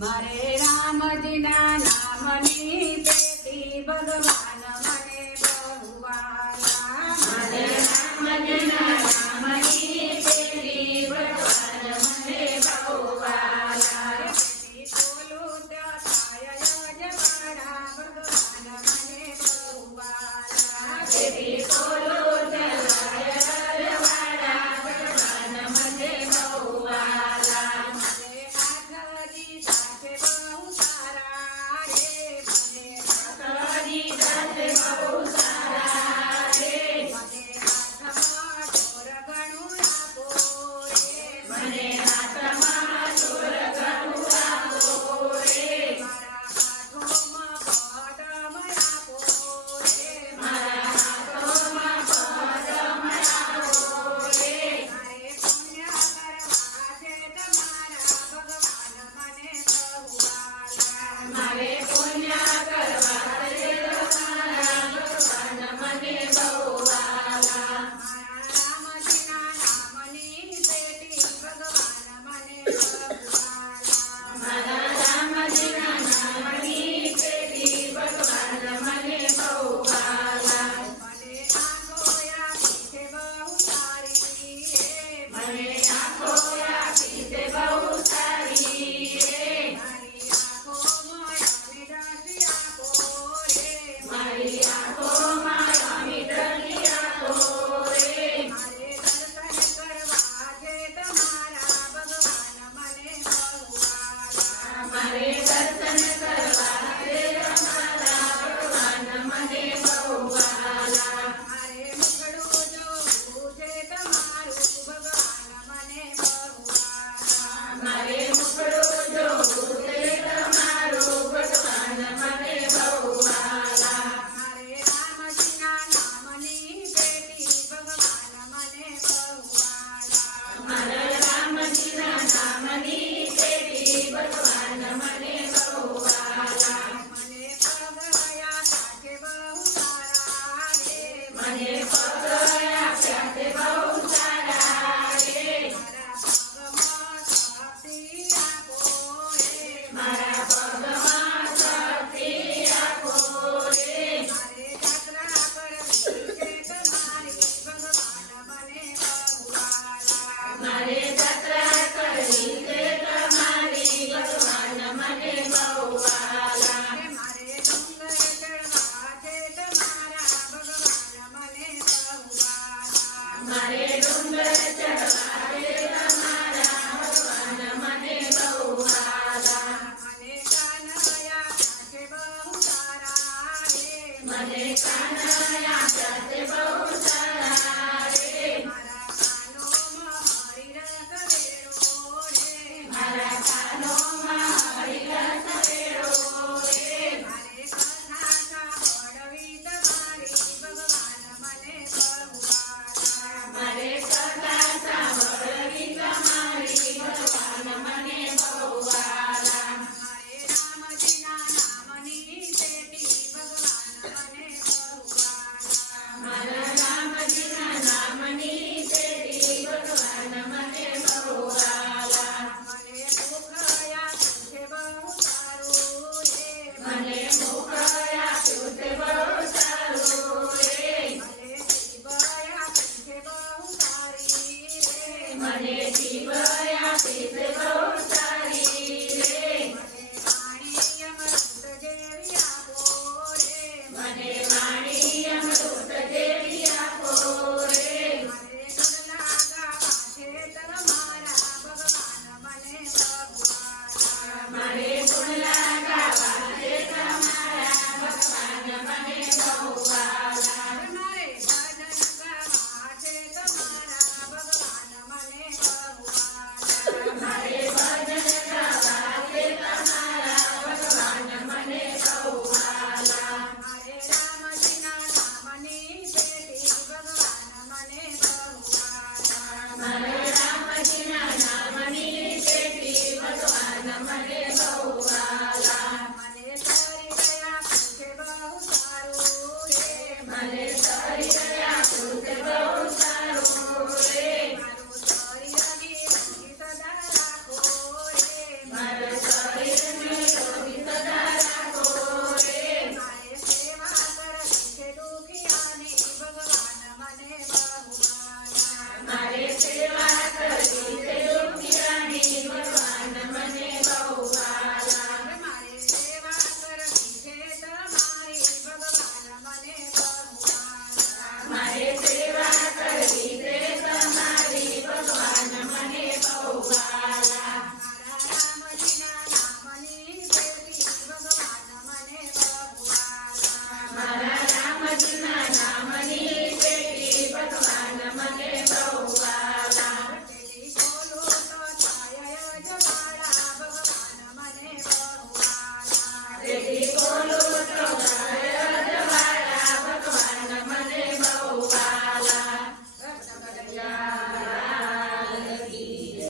मरे रामदिना दिना मणी देवी भगवान् My name Money, she will have to Amén.